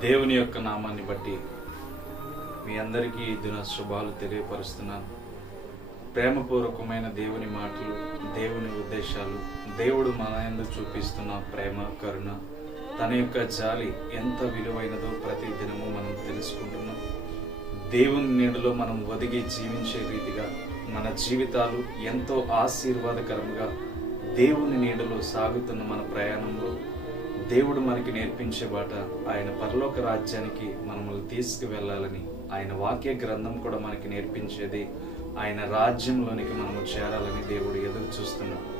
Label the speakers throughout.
Speaker 1: దేవుని యొక్క నామాన్ని బట్టి మీ అందరికీ ఈ దిన శుభాలు తెలియపరుస్తున్నాను. ప్రేమపూర్వకమైన దేవుని మాటలు దేవుని ఉద్దేశాలు దేవుడు మన ఎందు చూపిస్తున్న ప్రేమ కరుణ తన యొక్క జాలి ఎంత విలువైనదో ప్రతి దినము మనం తెలుసుకుంటున్నాం. దేవుని నీడలో మనం ఒదిగి జీవించే రీతిగా మన జీవితాలు ఎంతో ఆశీర్వాదకరంగా దేవుని నీడలో సాగుతున్న మన ప్రయాణంలో దేవుడు మనకి నేర్పించే బాట ఆయన పరలోక రాజ్యానికి మనల్ని తీసుకువెళ్ళాలని ఆయన వాక్య గ్రంథం కూడా మనకి నేర్పించేది ఆయన రాజ్యంలోనికి మనము చేరాలని దేవుడు ఎదురు చూస్తున్నాడు.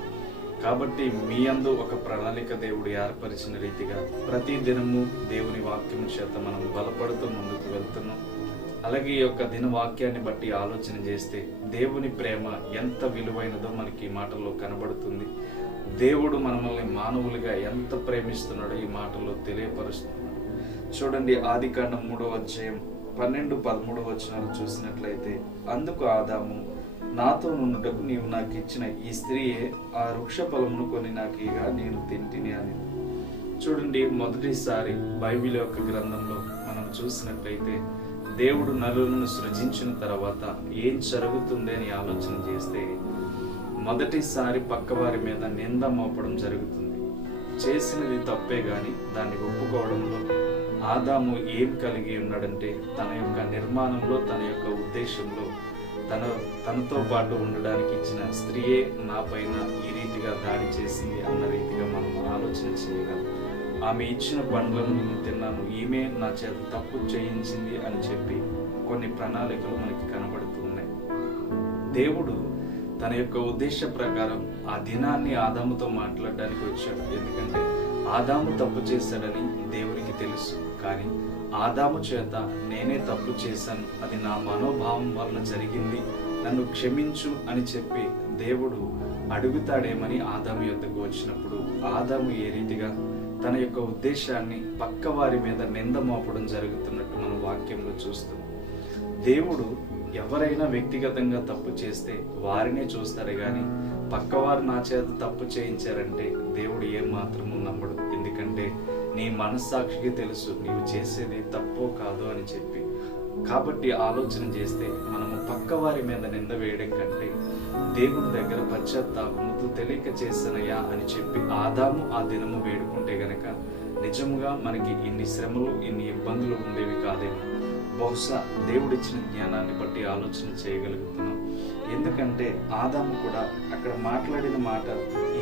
Speaker 1: కాబట్టి మీ అందు ఒక ప్రణాళిక దేవుడు ఏర్పరిచిన రీతిగా ప్రతి దినము దేవుని వాక్యం చేత మనం బలపడుతూ ముందుకు వెళ్తున్నాం. అలాగే ఈ యొక్క దిన వాక్యాన్ని బట్టి ఆలోచన చేస్తే దేవుని ప్రేమ ఎంత విలువైనదో మనకి ఈ మాటల్లో కనబడుతుంది. దేవుడు మనల్ని మానవులుగా ఎంత ప్రేమిస్తున్నాడో ఈ మాటల్లో తెలియపరుస్తున్నాడు. చూడండి ఆది కాండం మూడో అధ్యాయం పన్నెండు పదమూడు వచనాలు చూసినట్లయితే అందుకు ఆదాము నాతో నుండుటకు నీవు నాకు ఇచ్చిన ఈ స్త్రీయే ఆ వృక్ష ఫలమును కొని నాకు ఇక నేను తింటిని అని. చూడండి మొదటిసారి బైబిల్ యొక్క గ్రంథంలో మనం చూసినట్లయితే దేవుడు నలులను సృజించిన తర్వాత ఏం జరుగుతుంది అని ఆలోచన చేస్తే మొదటిసారి పక్కవారి మీద నింద మోపడం జరుగుతుంది. చేసినది తప్పే గాని దాన్ని ఒప్పుకోవడంలో ఆదాము ఏం కలిగి ఉన్నాడంటే తన యొక్క నిర్మాణంలో తన యొక్క ఉద్దేశంలో తన తనతో పాటు ఉండడానికి ఇచ్చిన స్త్రీయే నా పైన ఈ రీతిగా దాడి చేసింది అన్న రీతిగా మనం ఆలోచన చేయగలం ఆమె ఇచ్చిన పండ్లను నేను తిన్నాను. ఈమె నా చేత తప్పు చేయించింది అని చెప్పి కొన్ని ప్రణాళికలు మనకి కనబడుతూ ఉన్నాయి. దేవుడు తన యొక్క ఉద్దేశ ప్రకారం ఆ దినాన్ని ఆదాముతో మాట్లాడడానికి వచ్చాడు. ఎందుకంటే ఆదాము తప్పు చేశాడని దేవునికి తెలుసు. కానీ ఆదాము చేత నేనే తప్పు చేశాను. అది నా మనోభావం వలన జరిగింది. నన్ను క్షమించు అని చెప్పి దేవుడు అడుగుతాడేమని ఆదాము యొద్దకు వచ్చినప్పుడు ఆదాము ఏ రీతిగా తన యొక్క ఉద్దేశాన్ని పక్క వారి మీద నింద మోపడం జరుగుతున్నట్టు మనం వాక్యంలో చూస్తాం దేవుడు ఎవరైనా వ్యక్తిగతంగా తప్పు చేస్తే వారినే చూస్తారు కానీ పక్కవారు నా చేత తప్పు చేయించారంటే దేవుడు ఏమాత్రము నమ్మడు. ఎందుకంటే నీ మనస్సాక్షికి తెలుసు నీవు చేసేది తప్పో కాదో అని చెప్పి. కాబట్టి ఆలోచన చేస్తే మనము పక్కవారి మీద నింద వేయడం కంటే దేవుని దగ్గర పశ్చాత్తాపముతో తెలియక చేశానయ్యా అని చెప్పి ఆదాము ఆ దినము వేడుకుంటే గనక నిజముగా మనకి ఇన్ని శ్రమలు ఇన్ని ఇబ్బందులు ఉండేవి కాదేమో బహుశా దేవుడిచ్చిన జ్ఞానాన్ని బట్టి ఆలోచన చేయగలుగుతున్నాం. ఎందుకంటే ఆదాము కూడా అక్కడ మాట్లాడిన మాట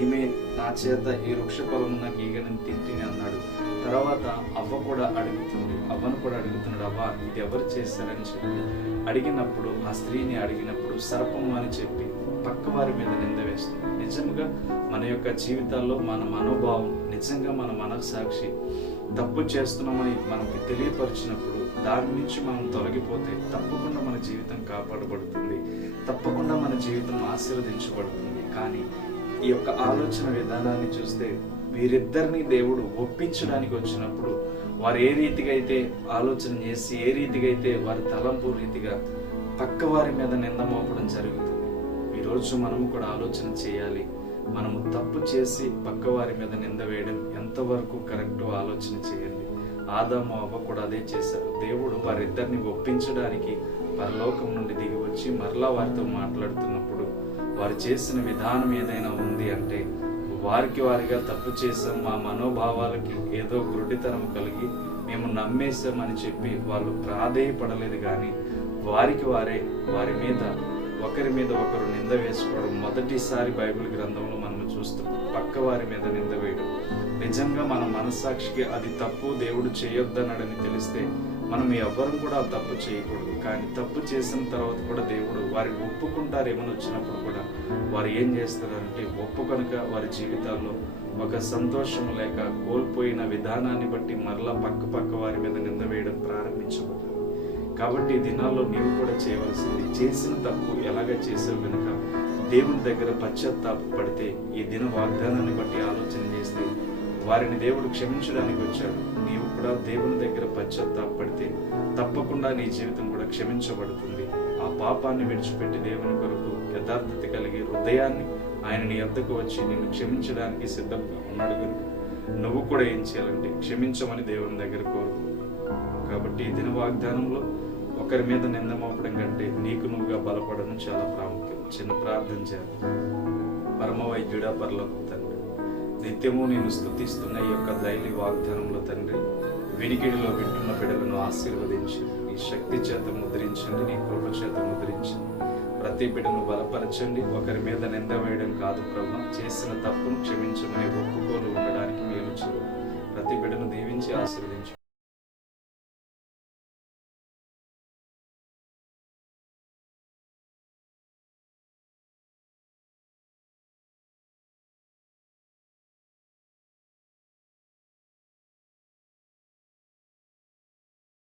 Speaker 1: ఈమె నా చేత ఈ వృక్ష ఫలము నాకు ఈగని తింటిని అన్నాడు. తర్వాత అవ్వ కూడా అడుగుతుంది అవ్వను కూడా అడుగుతున్నాడు అవ్వ ఇది ఎవరు చేశారని చెప్పి. అడిగినప్పుడు ఆ స్త్రీని అడిగినప్పుడు సర్పము అని చెప్పి పక్కవారి మీద నింద వేస్తుంది. నిజంగా మన యొక్క జీవితాల్లో మన మనోభావం నిజంగా మన మనస్సాక్షి తప్పు చేస్తున్నామని మనకి తెలియపరిచినప్పుడు దాని నుంచి మనం తొలగిపోతే తప్పకుండా మన జీవితం కాపాడబడుతుంది. తప్పకుండా మన జీవితం ఆశీర్వదించబడుతుంది. కానీ ఈ యొక్క ఆలోచన విధానాన్ని చూస్తే వీరిద్దరిని దేవుడు ఒప్పించడానికి వచ్చినప్పుడు వారు ఏ రీతిగా అయితే ఆలోచన చేసి ఏ రీతిగా అయితే వారి తలంపు రీతిగా పక్క వారి మీద నింద మోపడం జరుగుతుంది. ఈరోజు మనము కూడా ఆలోచన చేయాలి. మనము తప్పు చేసి పక్కవారి మీద నింద వేయడం ఎంతవరకు కరెక్ట్ ఆలోచన చేయండి. ఆదాము అవ్వ కూడా అదే చేశారు దేవుడు వారిద్దరిని ఒప్పించడానికి పరలోకం నుండి దిగి వచ్చి మరలా వారితో మాట్లాడుతున్నప్పుడు వారు చేసిన విధానం ఏదైనా ఉంది అంటే వారికి వారిగా తప్పు చేసాం మా మనోభావాలకి ఏదో గురుడితనం కలిగి మేము నమ్మేశామని చెప్పి వాళ్ళు ప్రాధేయపడలేదు కానీ వారికి వారే వారి మీద ఒకరి మీద ఒకరు నింద వేసుకోవడం మొదటిసారి బైబిల్ గ్రంథంలో మనం చూస్తాం పక్క వారి మీద నింద వేయడం. నిజంగా మన మనస్సాక్షికి అది తప్పు దేవుడు చేయొద్దన్నాడని తెలిస్తే మనం ఎవ్వరం కూడా తప్పు చేయకూడదు. కానీ తప్పు చేసిన తర్వాత కూడా దేవుడు వారిని ఒప్పుకుంటారేమని వచ్చినప్పుడు కూడా వారు ఏం చేస్తారంటే ఒప్పుకొనక వారి జీవితాల్లో ఒక సంతోషం లేక కోల్పోయిన విధానాన్ని బట్టి మరలా పక్క పక్క వారి మీద నింద వేయడం ప్రారంభించబడుతుంది కాబట్టి ఈ దినాల్లో నీవు కూడా చేయవలసింది చేసిన తప్పు ఎలాగ చేసావు కనుక దేవుని దగ్గర పశ్చాత్తాప పడితే ఈ దిన వాగ్దానాన్ని బట్టి ఆలోచన చేస్తే వారిని దేవుడు క్షమించడానికి వచ్చాడు. నీవు కూడా దేవుని దగ్గర పశ్చాత్తాప పడితే తప్పకుండా నీ జీవితం కూడా క్షమించబడుతుంది. ఆ పాపాన్ని విడిచిపెట్టి దేవుని కొరకు యథార్థత కలిగి హృదయాన్ని ఆయన నీ వద్దకు వచ్చి నిన్ను క్షమించడానికి సిద్ధంగా ఉన్నాడు కనుక నువ్వు కూడా ఏం చేయాలంటే క్షమించమని దేవుని దగ్గర కోరుకో. కాబట్టి ఈ దిన వాగ్దానంలో ఒకరి మీద నింద మోపడం కంటే నీకు నువ్వుగా బలపడడం చాలా ప్రాముఖ్యం. చిన్న ప్రార్థన చేద్దాం పరమ వైద్యుడా పరలోక తండ్రి నిత్యము నేను స్థుతిస్తున్న ఈ యొక్క దైలి వాగ్దానంలో తండ్రి వినికిడిలో వింటున్న బిడ్డలను ఆశీర్వదించి నీ శక్తి చేత ముద్రించండి నీ కృప చేత ముద్రించండి. ప్రతి బిడ్డను బలపరచండి. ఒకరి మీద నింద వేయడం కాదు ప్రభు. చేసిన తప్పును క్షమించమని ఒప్పుకోలు ఉండడానికి మేలు చేయండి ప్రతి బిడ్డను దీవించి ఆశీర్వదించు.